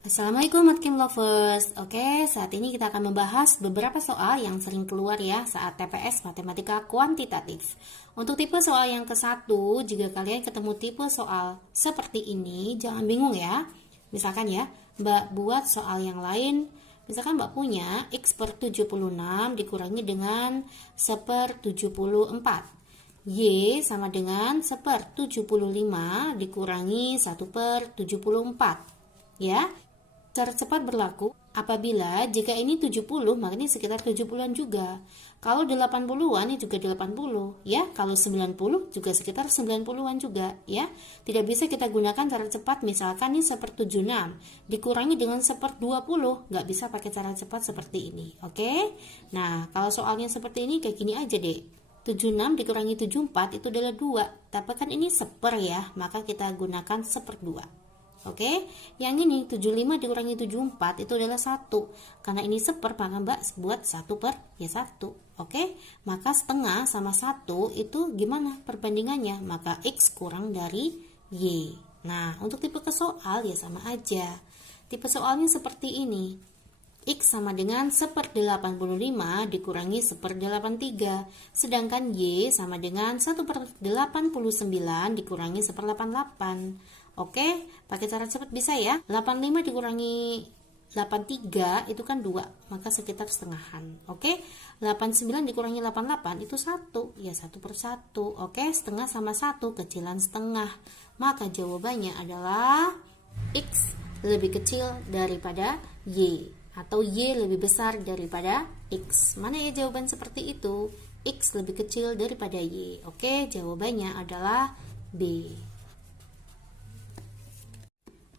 Assalamualaikum Matkim Lovers. Oke, saat ini kita akan membahas beberapa soal yang sering keluar ya saat TPS Matematika Kuantitatif. Untuk tipe soal yang ke-1, jika kalian ketemu tipe soal seperti ini, jangan bingung ya. Misalkan ya, Mbak buat soal yang lain. Misalkan Mbak punya X per 76 dikurangi dengan 1/74. Y sama dengan 1/75 dikurangi 1/74. Ya, cara cepat berlaku apabila jika ini 70 maka ini sekitar 70-an juga. Kalau 80-an ini juga 80 ya. Kalau 90 juga sekitar 90-an juga ya. Tidak bisa kita gunakan cara cepat misalkan ini 1/76 dikurangi dengan 1/20. Nggak bisa pakai cara cepat seperti ini. Oke. Nah, kalau soalnya seperti ini kayak gini aja deh. 76 dikurangi 74 itu adalah 2. Tapi kan ini 1/, ya, maka kita gunakan 1/2. Oke, yang ini 75 dikurangi 74 itu adalah 1. Karena ini 1/, maka Mbak buat 1/1. Oke, maka setengah sama 1 itu gimana perbandingannya? Maka X kurang dari Y. Nah, untuk tipe kesoal ya sama aja. Tipe soalnya seperti ini. X sama dengan 1/85 dikurangi 1/83. Sedangkan Y sama dengan 1/89 dikurangi 1/88. Oke, pakai cara cepat bisa ya. 85 dikurangi 83 itu kan 2, maka sekitar setengahan. Oke, 89 dikurangi 88 itu 1, ya 1/1. Oke, setengah sama 1 kecilan setengah. Maka jawabannya adalah X lebih kecil daripada Y, atau Y lebih besar daripada X. Mana ya jawaban seperti itu? X lebih kecil daripada Y. Oke, jawabannya adalah B.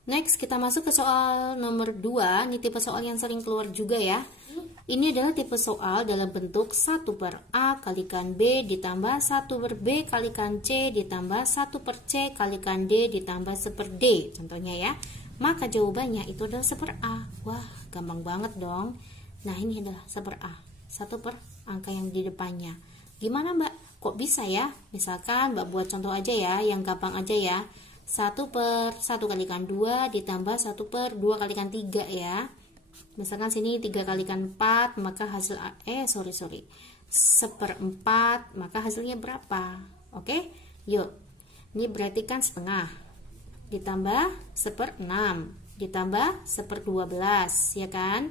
Next, kita masuk ke soal nomor 2. Ini tipe soal yang sering keluar juga ya. Ini adalah tipe soal dalam bentuk 1/A kalikan B ditambah 1/B kalikan C ditambah 1/C kalikan D ditambah 1/D. Contohnya ya. Maka jawabannya itu adalah 1/A. Wah, gampang banget dong. Nah, ini adalah 1/A. 1 per angka yang di depannya. Gimana Mbak? Kok bisa ya? Misalkan Mbak buat contoh aja ya, yang gampang aja ya. 1/1 kalikan 2 ditambah 1/2 kalikan 3 ya. Misalkan sini 3 kalikan 4, maka hasil 1/4, maka hasilnya berapa? Oke, yuk. Ini berarti kan setengah. Ditambah 1/6, ditambah 1/12, ya kan?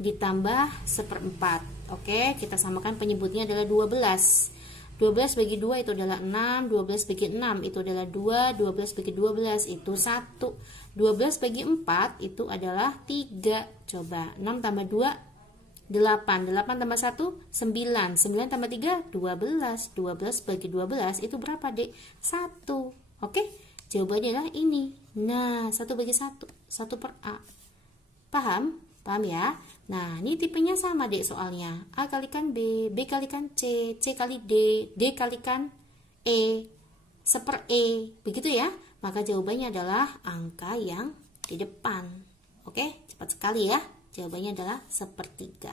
Ditambah 1/4. Oke, kita samakan penyebutnya adalah 12. 12 bagi 2 itu adalah 6, 12 bagi 6 itu adalah 2, 12 bagi 12 itu 1, 12 bagi 4 itu adalah 3. Coba, 6 tambah 2, 8, 8 tambah 1, 9, 9 tambah 3, 12, 12 bagi 12 itu berapa dek? 1. Oke, jawabannya adalah ini. Nah, 1 bagi 1, 1/A. Paham? Paham ya? Nah, ini tipenya sama dek soalnya. A kalikan B, B kalikan C, C kali D, D kalikan E, 1/E. Begitu ya? Maka jawabannya adalah angka yang di depan. Oke, cepat sekali ya. Jawabannya adalah 1/3.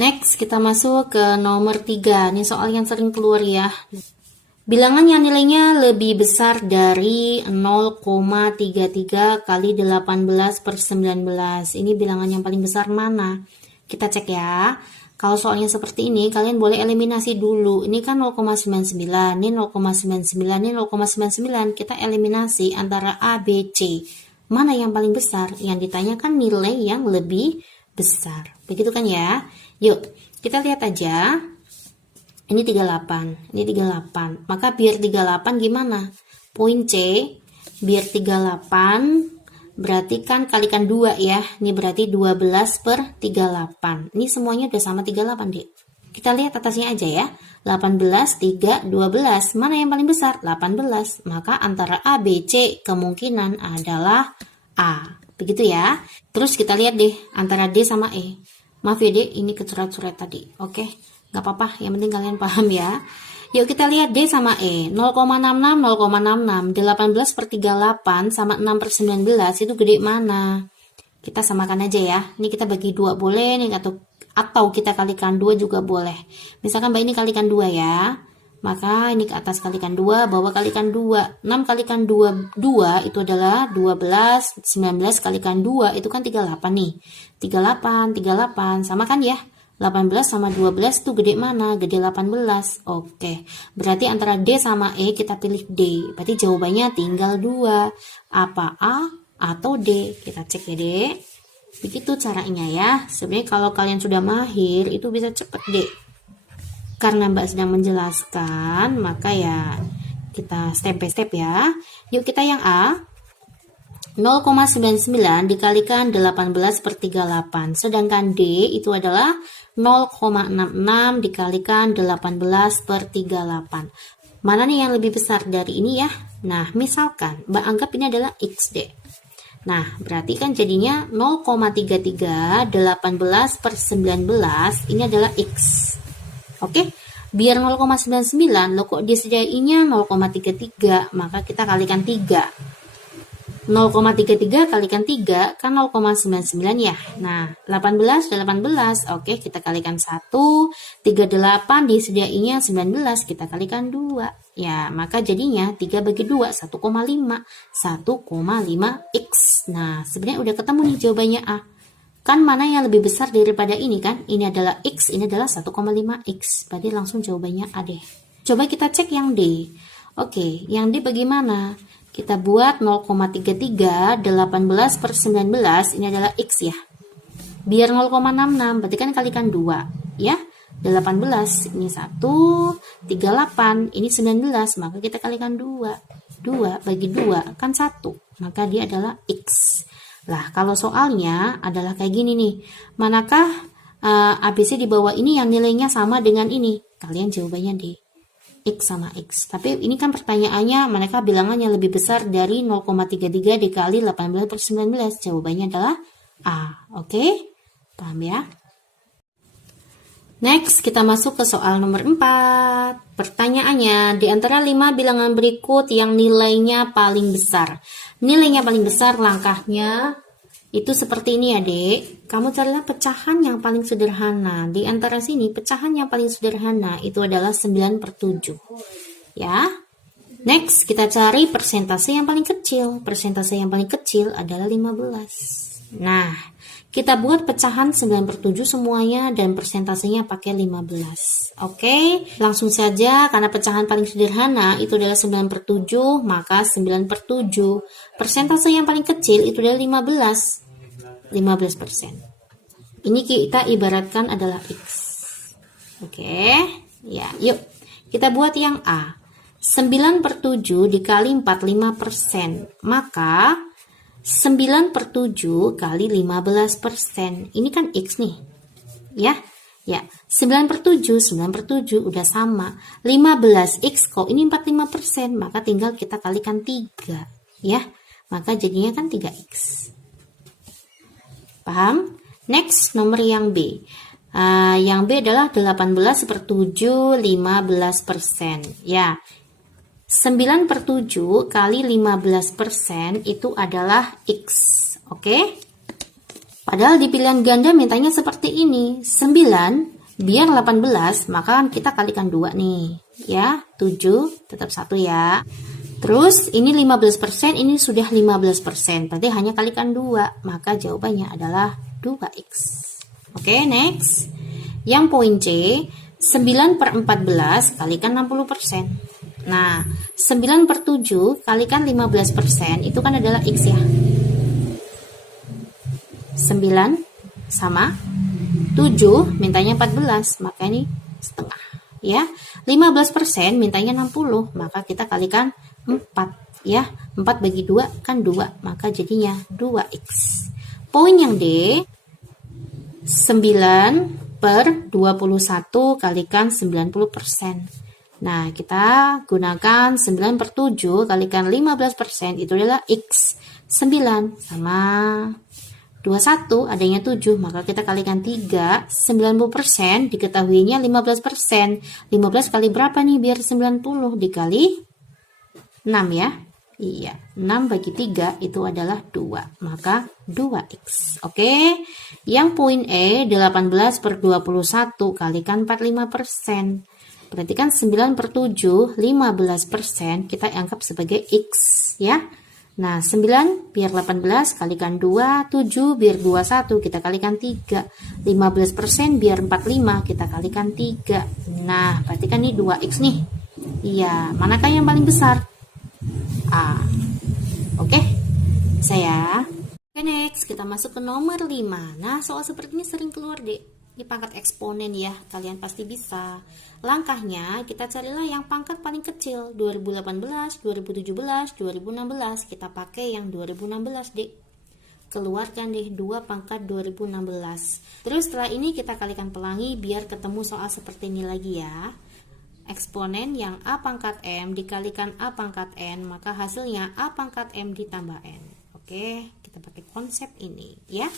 Next, kita masuk ke nomor 3. Ini soal yang sering keluar ya. Bilangan yang nilainya lebih besar dari 0,33 kali 18/19. Ini bilangan yang paling besar mana? Kita cek ya. Kalau soalnya seperti ini, kalian boleh eliminasi dulu. Ini kan 0,99, ini 0,99, ini 0,99. Kita eliminasi antara A, B, C. Mana yang paling besar? Yang ditanyakan nilai yang lebih besar. Begitu kan ya? Yuk, kita lihat aja. Ini 38, ini 38. Maka biar 38 gimana? Poin C, biar 38 berarti kan kalikan 2 ya. Ini berarti 12/38. Ini semuanya udah sama 38 deh. Kita lihat atasnya aja ya. 18, 3, 12. Mana yang paling besar? 18. Maka antara A, B, C kemungkinan adalah A. Begitu ya. Terus kita lihat deh antara D sama E. Maaf ya deh, ini kecoret-coret tadi. Oke. Gak apa-apa, yang penting kalian paham ya. Yuk kita lihat D sama E. 0,66, 0,66. 18/38 sama 6/19 itu gede mana? Kita samakan aja ya. Ini kita bagi 2 boleh nih, atau kita kalikan 2 juga boleh. Misalkan Mbak ini kalikan 2 ya. maka ini ke atas kalikan 2, bawah kalikan 2. 6 kalikan 2, 2 itu adalah 12, 19 kalikan 2 itu kan 38 nih. 38, 38, sama kan ya? 18 sama 12 tuh gede mana? Gede 18. Oke, berarti antara D sama E kita pilih D. Berarti jawabannya tinggal 2. Apa A atau D? Kita cek ya, Dek. Begitu caranya ya. Sebenarnya kalau kalian sudah mahir itu bisa cepet, Dek. Karena Mbak sedang menjelaskan, maka ya kita step by step ya. Yuk kita yang A. 0,99 dikalikan 18 per 38. Sedangkan D itu adalah 0,66 dikalikan 18 per 38. Mana nih yang lebih besar dari ini ya? Nah, misalkan Mbak anggap ini adalah X, D. Nah, berarti kan jadinya 0,33 18 per 19 ini adalah X. Oke, biar 0,99 lo kok disediainya 0,33, maka kita kalikan 3. 0,33 kalikan 3 kan 0,99 ya. Nah, 18 dan 18. Oke, kita kalikan 1. 38 disediainya 19, kita kalikan 2. Ya, maka jadinya 3 bagi 2 1,5. 1,5 X. Nah, sebenarnya udah ketemu nih jawabannya A. Kan mana yang lebih besar daripada ini kan? Ini adalah X, ini adalah 1,5 X. Berarti langsung jawabannya A deh. Coba kita cek yang D. Oke, yang D bagaimana? Kita buat 0,33 18 per 19 ini adalah X ya. Biar 0,66 berarti kan kalikan 2 ya. 18 ini 1, 38 ini 19, maka kita kalikan 2. 2 bagi 2 kan 1, maka dia adalah X. Lah kalau soalnya adalah kayak gini nih. Manakah ABC di bawah ini yang nilainya sama dengan ini? Kalian jawabannya D. X sama X. Tapi ini kan pertanyaannya mereka bilangannya lebih besar dari 0,33 dikali 18 per 19. Jawabannya adalah A. Oke? Paham ya? Next, kita masuk ke soal nomor 4. Pertanyaannya, di antara 5 bilangan berikut yang nilainya paling besar. Nilainya paling besar langkahnya itu seperti ini ya, Dek. Kamu carilah pecahan yang paling sederhana. Di antara sini, pecahan yang paling sederhana itu adalah 9 per 7. Ya. Next, kita cari persentase yang paling kecil. Persentase yang paling kecil adalah 15. Nah, kita buat pecahan 9 per 7 semuanya dan persentasenya pakai 15. Oke, langsung saja karena pecahan paling sederhana itu adalah 9 per 7, maka 9 per 7. Persentase yang paling kecil itu adalah 15%. Ini kita ibaratkan adalah X. Oke, ya, yuk kita buat yang A. 9 per 7 dikali 45%, maka 9 per 7 kali 15%. Ini kan X nih. Ya. Ya, 9 per 7, 9 per 7 udah sama. 15X kok ini 45%, maka tinggal kita kalikan 3. Ya, maka jadinya kan 3X. Paham? Next, nomor yang B. Yang B adalah 18 per 7, 15%. Ya, 9 per 7 kali 15% itu adalah X. Oke? Padahal di pilihan ganda mintanya seperti ini. 9 biar 18, maka kita kalikan 2 nih. Ya, 7 tetap 1 ya. Terus ini 15%, ini sudah 15%. Berarti hanya kalikan 2, maka jawabannya adalah 2X. Oke, next. Yang poin C, 9 per 14 kalikan 60%. Nah, 9 per 7 kalikan 15%, itu kan adalah X ya. 9 sama 7 mintanya 14, maka ini setengah ya. 15% mintanya 60, maka kita kalikan 4 ya. 4 bagi 2 kan 2, maka jadinya 2X. Poin yang D, 9 per 21 kalikan 90%. Nah, kita gunakan 9 per 7 kalikan 15%, itu adalah X. 9 sama 21 adanya 7, maka kita kalikan 3. 90% diketahuinya 15%. 15 kali berapa nih biar 90? Dikali 6 ya. Iya, 6 bagi 3 itu adalah 2, maka 2X. Oke. Yang poin E, 18 per 21 kalikan 45%. berarti kan 9 per 7, 15% kita anggap sebagai X ya. Nah, 9 biar 18 kalikan 2, 7 biar 21 kita kalikan 3, 15% biar 45 kita kalikan 3. Nah, berarti kan ini 2X nih. Iya, manakah yang paling besar? A. Oke, saya. Oke, next kita masuk ke nomor 5. Nah, soal seperti ini sering keluar deh. Ini pangkat eksponen ya, kalian pasti bisa. Langkahnya kita carilah yang pangkat paling kecil, 2018, 2017, 2016. Kita pakai yang 2016 deh. Keluarkan deh 2 pangkat 2016. Terus setelah ini kita kalikan pelangi biar ketemu soal seperti ini lagi ya. Eksponen yang A pangkat M dikalikan A pangkat N, maka hasilnya A pangkat M ditambah N. Oke, kita pakai konsep ini ya.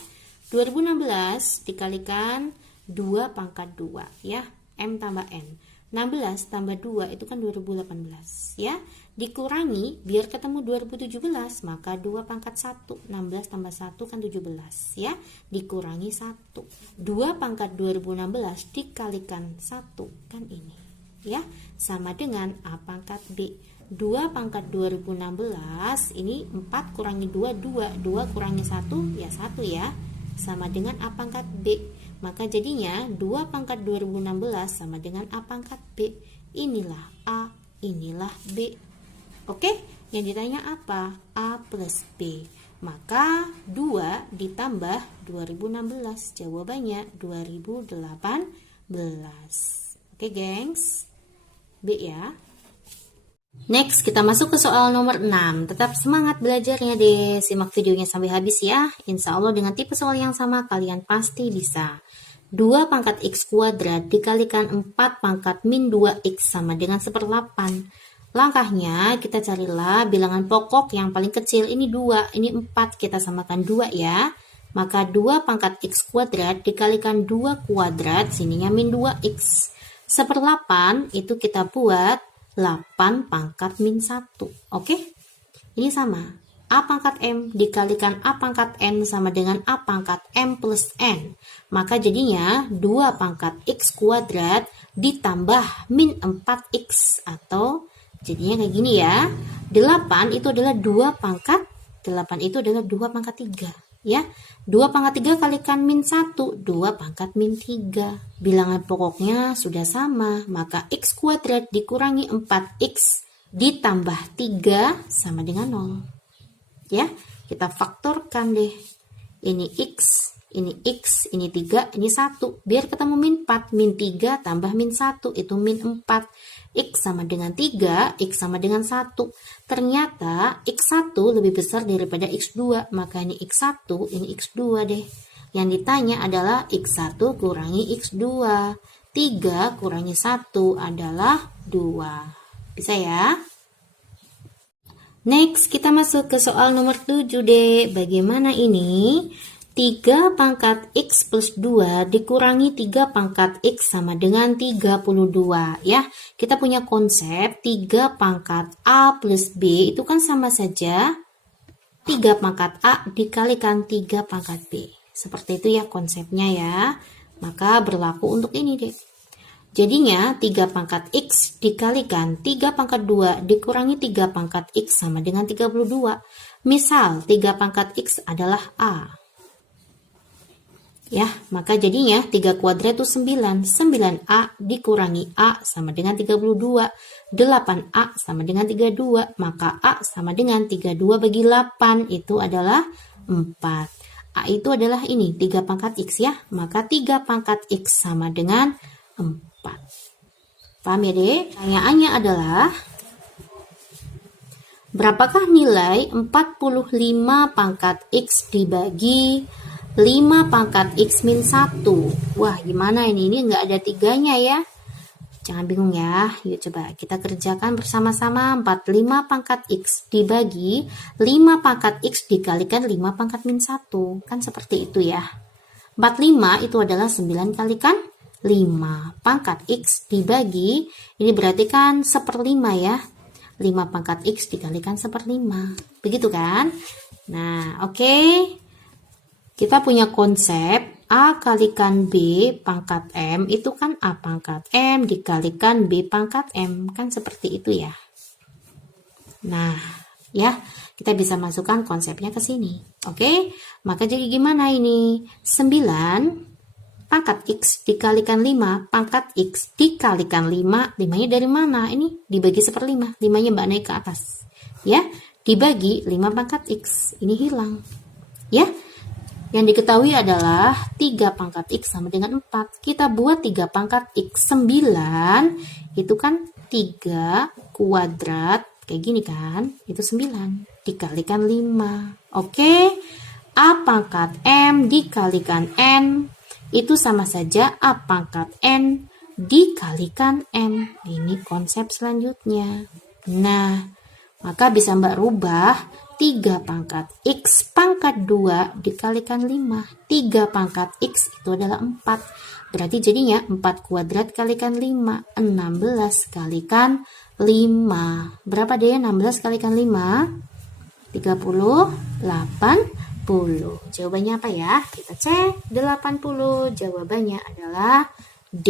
2016 dikalikan 2 pangkat 2 ya, M tambah N. 16 tambah 2 itu kan 2018 ya. Dikurangi biar ketemu 2017, maka 2 pangkat 1. 16 tambah 1 kan 17 ya. Dikurangi 1. 2 pangkat 2016 dikalikan 1 kan ini ya. Sama dengan A pangkat B. 2 pangkat 2016 ini 4 kurangi 2, 2. 2 kurangi 1 ya 1 ya. Sama dengan A pangkat B. Maka jadinya 2 pangkat 2016 sama dengan A pangkat B. Inilah A, inilah B. Oke, yang ditanya apa? A plus B. Maka 2 ditambah 2016. Jawabannya 2018. Oke, gengs. B ya. Next, kita masuk ke soal nomor 6. Tetap semangat belajarnya deh. Simak videonya sampai habis ya. Insya Allah dengan tipe soal yang sama kalian pasti bisa. 2 pangkat X kuadrat dikalikan 4 pangkat min 2X sama dengan 1/8. Langkahnya kita carilah bilangan pokok yang paling kecil. Ini 2, ini 4. Kita samakan 2 ya. Maka 2 pangkat X kuadrat dikalikan 2 kuadrat. Sininya min 2X. 1/8 itu kita buat 8 pangkat min 1. Oke? Ini sama. A pangkat M dikalikan A pangkat N sama dengan A pangkat M plus N. Maka jadinya 2 pangkat X kuadrat ditambah min 4X. Atau jadinya kayak gini ya. 8 itu adalah 2 pangkat 8 itu adalah 2 pangkat 3 ya. 2 pangkat 3 kalikan min 1, 2 pangkat min 3. Bilangan pokoknya sudah sama, maka X kuadrat dikurangi 4X ditambah 3 sama dengan 0. Ya, kita faktorkan deh. Ini X, ini X, ini 3, ini 1. Biar ketemu min 4, min 3 tambah min 1 itu min 4. X sama dengan 3, X sama dengan 1. Ternyata X1 lebih besar daripada X2, maka ini X1, ini X2 deh. Yang ditanya adalah X1 kurangi X2. 3 kurangi 1 adalah 2. Bisa ya? Next, kita masuk ke soal nomor 7 deh. Bagaimana ini? 3 pangkat X plus 2 dikurangi 3 pangkat X sama dengan 32 ya. Kita punya konsep 3 pangkat A plus B itu kan sama saja 3 pangkat A dikalikan 3 pangkat B. Seperti itu ya konsepnya ya. Maka berlaku untuk ini deh. Jadinya 3 pangkat X dikalikan 3 pangkat 2 dikurangi 3 pangkat X sama dengan 32. Misal 3 pangkat X adalah A. Ya, maka jadinya 3 kuadrat itu 9. 9A dikurangi A sama dengan 32. 8A sama dengan 32. Maka A sama dengan 32 bagi 8 itu adalah 4. A itu adalah ini 3 pangkat X ya. Maka 3 pangkat X sama dengan 4. Paham ya deh? Pertanyaannya adalah berapakah nilai 45 pangkat X dibagi 5 pangkat X min 1? Wah, gimana ini? Ini nggak ada 3-nya ya. Jangan bingung ya. Yuk coba kita kerjakan bersama-sama. 45 pangkat X dibagi 5 pangkat X dikalikan 5 pangkat min 1. Kan seperti itu ya. 45 itu adalah 9 kalikan 5 pangkat X dibagi, ini berarti kan 1/5 ya. 5 pangkat X dikalikan 1/5. Begitu kan? Nah, oke. Kita punya konsep A kalikan B pangkat M itu kan A pangkat M dikalikan B pangkat M. Kan seperti itu ya. Nah, ya, kita bisa masukkan konsepnya ke sini. Oke, maka jadi gimana ini? 9 pangkat X dikalikan 5 pangkat X dikalikan 5. 5-nya dari mana? Ini dibagi 1/5. 5-nya Mbak naik ke atas. Ya, dibagi 5 pangkat X. Ini hilang. Ya, yang diketahui adalah 3 pangkat X sama dengan 4. Kita buat 3 pangkat X. 9 itu kan 3 kuadrat. Kayak gini kan. Itu 9. Dikalikan 5. Oke. A pangkat M dikalikan N. Itu sama saja A pangkat N dikalikan M. Ini konsep selanjutnya. Nah, maka bisa Mbak rubah 3 pangkat X pangkat 2 dikalikan 5. 3 pangkat X itu adalah 4. Berarti jadinya 4 kuadrat kalikan 5. 16 kalikan 5. Berapa deh 16 kalikan 5? 30, 80. Jawabannya apa ya? Kita cek 80. Jawabannya adalah D.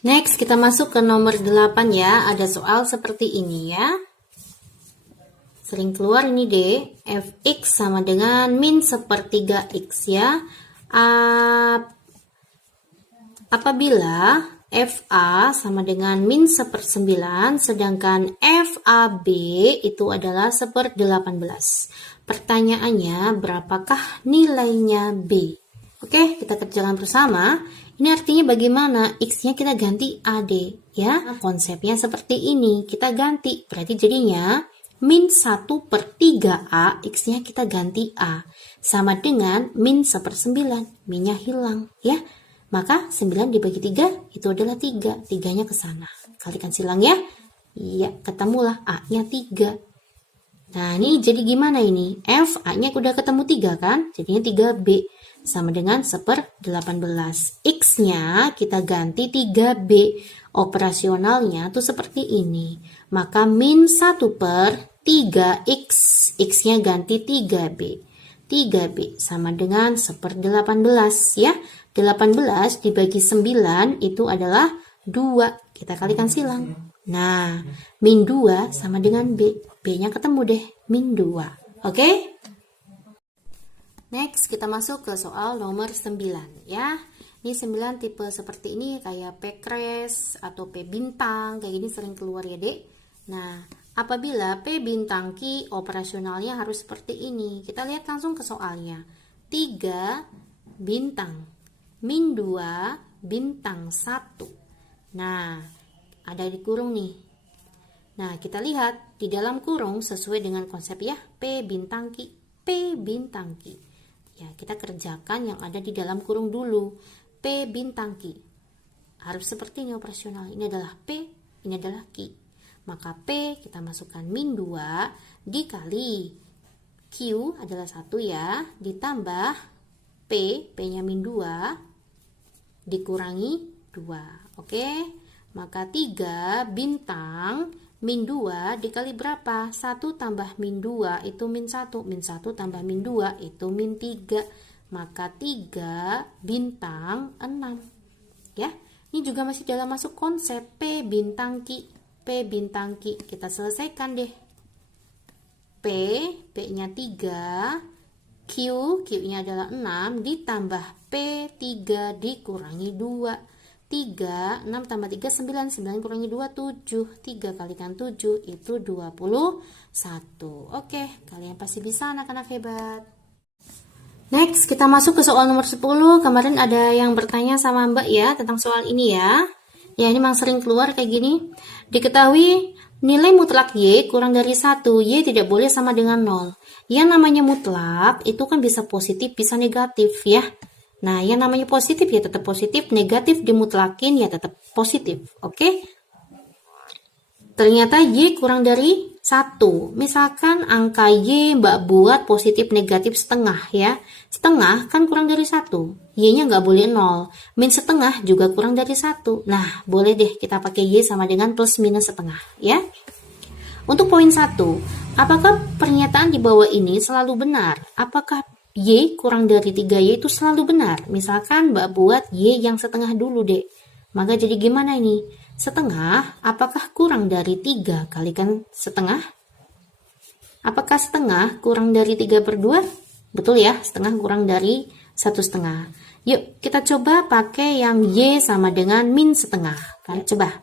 Next, kita masuk ke nomor 8 ya. Ada soal seperti ini ya. Sering keluar ini D. Fx sama dengan min 1/3 X ya. Apabila FA sama dengan min 1/9, sedangkan FAB itu adalah 1/18. Pertanyaannya, berapakah nilainya B? Oke, kita kerjakan bersama. Ini artinya bagaimana? X-nya kita ganti AD, ya. Nah, konsepnya seperti ini. Kita ganti. Berarti jadinya min 1/3A, X-nya kita ganti A. Sama dengan min 1/9. Min-nya hilang, ya. Maka 9 dibagi 3, itu adalah 3. 3-nya ke sana. Kalikan silang ya. Iya, ketemulah A-nya 3. Nah, ini jadi gimana ini? F, A-nya udah ketemu 3 kan? Jadinya 3B. Sama dengan 1/18. X-nya kita ganti 3B. Operasionalnya tuh seperti ini. Maka min 1/3X. X-nya ganti 3B. 3B sama dengan 1/18 ya. 18 dibagi 9 itu adalah 2. Kita kalikan silang. Nah, min 2 sama dengan B. B-nya ketemu deh, min 2. Oke? Next, kita masuk ke soal nomor 9 ya. Ini 9 tipe seperti ini kayak P kres atau P bintang, kayak gini sering keluar ya, Dek. Nah, apabila P bintang Q operasionalnya harus seperti ini. Kita lihat langsung ke soalnya. 3 bintang min 2 bintang 1. Nah, ada di kurung nih. Nah, kita lihat di dalam kurung sesuai dengan konsep ya, P bintang Q, P bintang Q. Ya, kita kerjakan yang ada di dalam kurung dulu. P bintang Q. Harus seperti ini operasional. Ini adalah P, ini adalah Q. Maka P kita masukkan min 2 dikali Q adalah 1 ya, ditambah P, P-nya min 2 dikurangi 2. Oke? Maka 3 bintang min 2 dikali berapa? 1 tambah min 2 itu min 1. Min 1 tambah min 2 itu min 3. Maka 3 bintang 6. Ya, ini juga masih dalam masuk konsep P bintang Q. P bintang Q. Kita selesaikan deh. P, P-nya 3. Q, Q-nya adalah 6. Ditambah P3 dikurangi 2. 3, 6 tambah 3, 9, 9 kurangi 2, 7, 3 kalikan 7, itu 21. Oke, kalian pasti bisa anak-anak hebat. Next, kita masuk ke soal nomor 10. Kemarin ada yang bertanya sama Mbak ya, tentang soal ini ya. Ya, ini memang sering keluar kayak gini. Diketahui nilai mutlak Y kurang dari 1, Y tidak boleh sama dengan 0. Yang namanya mutlak, itu kan bisa positif, bisa negatif ya. Nah, yang namanya positif ya tetap positif, negatif dimutlakin ya tetap positif. Oke? Ternyata Y kurang dari 1. Misalkan angka Y Mbak buat positif negatif setengah ya. Setengah kan kurang dari 1. Y-nya nggak boleh 0. Min setengah juga kurang dari 1. Nah, boleh deh kita pakai Y sama dengan plus minus setengah ya. Untuk poin 1, apakah pernyataan di bawah ini selalu benar? Apakah Y kurang dari 3Y itu selalu benar? Misalkan Mbak buat Y yang setengah dulu, Dek. Maka jadi gimana ini? Setengah, apakah kurang dari 3 kalikan setengah? Apakah setengah kurang dari 3/2? Betul ya, setengah kurang dari 1/2. Yuk, kita coba pakai yang Y sama dengan min setengah. Kan? Coba.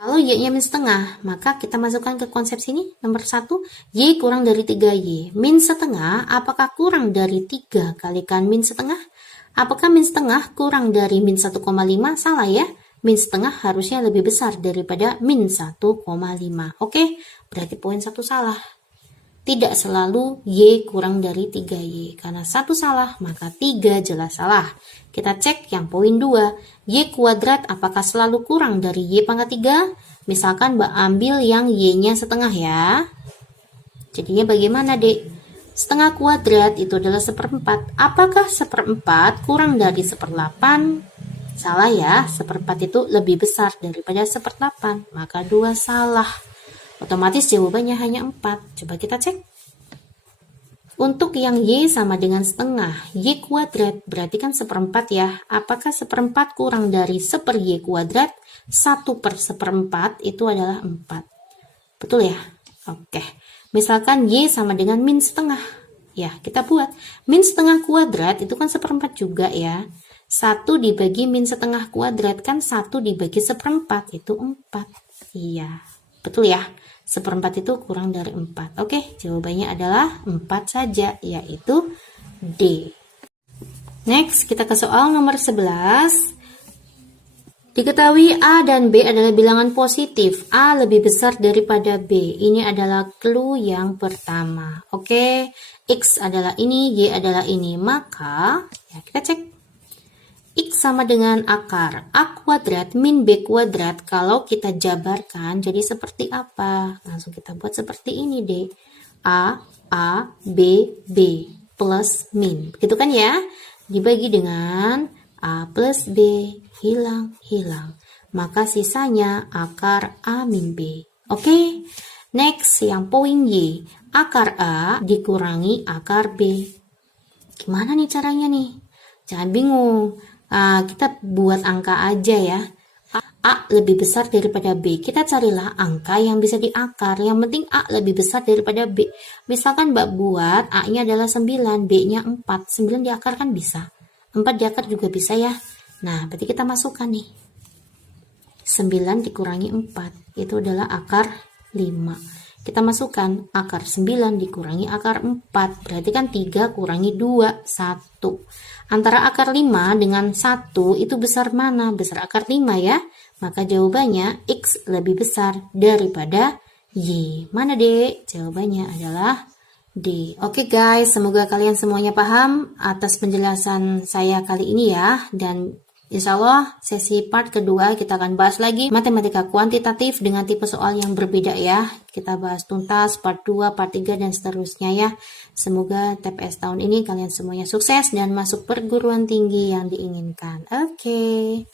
Kalau Y-nya min setengah, maka kita masukkan ke konsep sini. Nomor 1, Y kurang dari 3Y. Min setengah, apakah kurang dari 3 kalikan min setengah? Apakah min setengah kurang dari min 1,5? Salah ya. Min setengah harusnya lebih besar daripada min 1,5. Oke, berarti poin 1 salah. Tidak selalu Y kurang dari 3Y. Karena 1 salah, maka 3 jelas salah. Kita cek yang poin 2. Y kuadrat apakah selalu kurang dari Y pangkat 3? Misalkan Mbak ambil yang Y-nya setengah ya. Jadinya bagaimana, Dek? Setengah kuadrat itu adalah 1/4. Apakah 1/4 kurang dari 1/8? Salah ya, 1/4 itu lebih besar daripada 1/8. Maka 2 salah. Otomatis jawabannya hanya 4. Coba kita cek. Untuk yang Y sama dengan setengah, Y kuadrat berarti kan 1/4 ya. Apakah 1/4 kurang dari 1/Y kuadrat? 1/1/4 itu adalah 4. Betul ya? Oke. Misalkan Y sama dengan min setengah. Ya, kita buat. Min setengah kuadrat itu kan 1/4 juga ya. 1 dibagi min setengah kuadrat kan 1 dibagi 1/4 itu 4. Iya, betul ya. 1/4 itu kurang dari 4. Oke, jawabannya adalah 4 saja, yaitu D. Next, kita ke soal nomor 11. Diketahui A dan B adalah bilangan positif. A lebih besar daripada B. Ini adalah clue yang pertama. Oke, X adalah ini, Y adalah ini. Maka, ya kita cek. X sama dengan akar A kuadrat min B kuadrat. Kalau kita jabarkan jadi seperti apa? Langsung kita buat seperti ini deh. A, B, B plus min. Begitu kan ya? Dibagi dengan A plus B, hilang. Maka sisanya akar A min B. Oke? Next, yang poin Y. Akar A dikurangi akar B. Gimana nih caranya nih? Jangan bingung. Kita buat angka aja ya. A lebih besar daripada B. Kita carilah angka yang bisa diakar. Yang penting A lebih besar daripada B. Misalkan Mbak buat A-nya adalah 9, B-nya 4. 9 diakar kan bisa. 4 diakar juga bisa ya. Nah, berarti kita masukkan nih. 9 dikurangi 4. Itu adalah akar 5. Kita masukkan akar 9 dikurangi akar 4. Berarti kan 3 kurangi 2, 1. Antara akar 5 dengan 1 itu besar mana? Besar akar 5 ya. Maka jawabannya X lebih besar daripada Y. Mana Dek? Jawabannya adalah D. Oke guys, semoga kalian semuanya paham atas penjelasan saya kali ini ya. Dan insya Allah sesi part kedua kita akan bahas lagi matematika kuantitatif dengan tipe soal yang berbeda ya. Kita bahas tuntas part 2, part 3 dan seterusnya ya. Semoga TPS tahun ini kalian semuanya sukses dan masuk perguruan tinggi yang diinginkan. Oke.